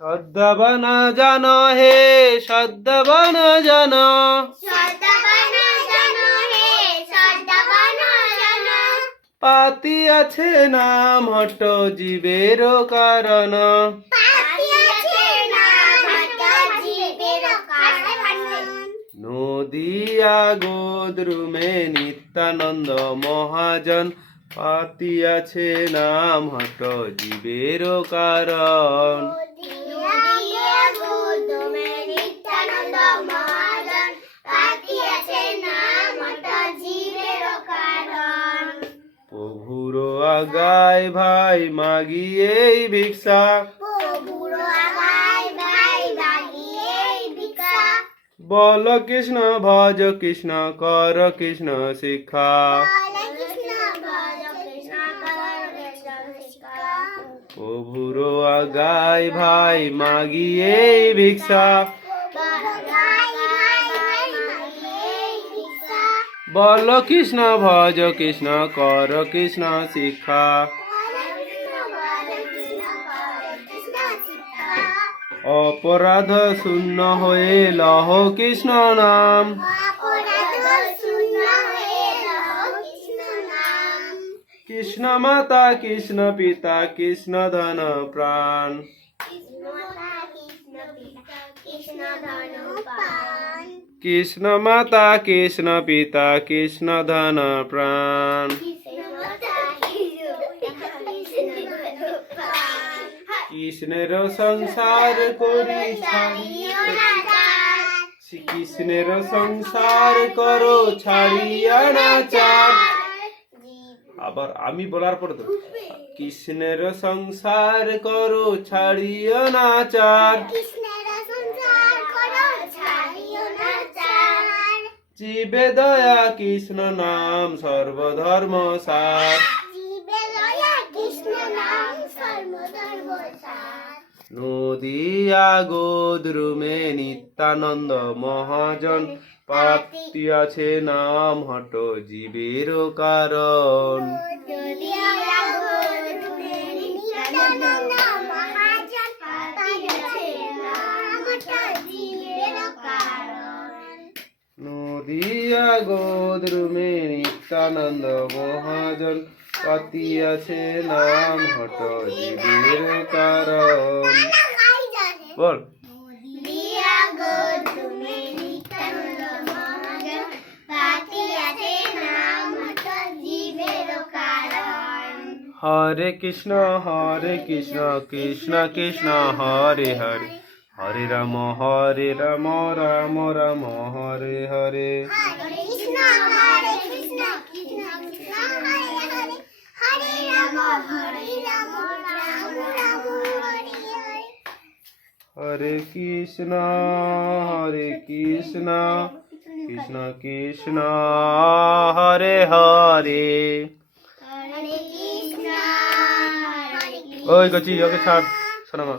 সদ্যবন জন হে সদ্যবন জন, পাতি আছে নাম হট জীবের কারণ। নদিয়া গোদ্রুমে নিত্যানন্দ মহাজন, পাতি আছে নাম হট জীবের কারণ। প্রভুর আগায় ভাই মাগিয়ে ভিক্ষা, বল কৃষ্ণ ভজ কৃষ্ণ কর কৃষ্ণ শিক্ষা। প্রভুর আগায় ভাই মাগিয়ে ভিক্ষা, বল কৃষ্ণ ভজ কৃষ্ণ কর কৃষ্ণ শিক্ষা। অপরাধ শূন্য হয়ে লহ কৃষ্ণ নাম, কৃষ্ণ মাতা কৃষ্ণ পিতা কৃষ্ণ ধন প্রাণ। কৃষ্ণ মাতা কৃষ্ণ পিতা কৃষ্ণ ধন প্রাণ। কৃষ্ণের সংসার করি কৃষ্ণের সংসার করো ছাড়িয়া নাচার। আবার আমি বলার পর তো, কৃষ্ণের সংসার করো ছাড়িয়া নাচার। জীবে দয়া কৃষ্ণ নাম সর্বধর্ম সার। নদিয়া গোদ্রুমে নিত্যানন্দ মহাজন, পাতি আছে নাম হট জীবের কারণ। নদিয়া গোদ্রুমে নিত্যানন্দ মহাজন, পাতি আছে নাম হট জীবের কারণ। বল। হরে কৃষ্ণ কৃষ্ণ কৃষ্ণ হরে হরে, হরে রাম রাম রাম হরে হরে। হরে কৃষ্ণ কৃষ্ণ কৃষ্ণ হরে হরে। ওই গছি ওকে ছাড়, শোনা মা।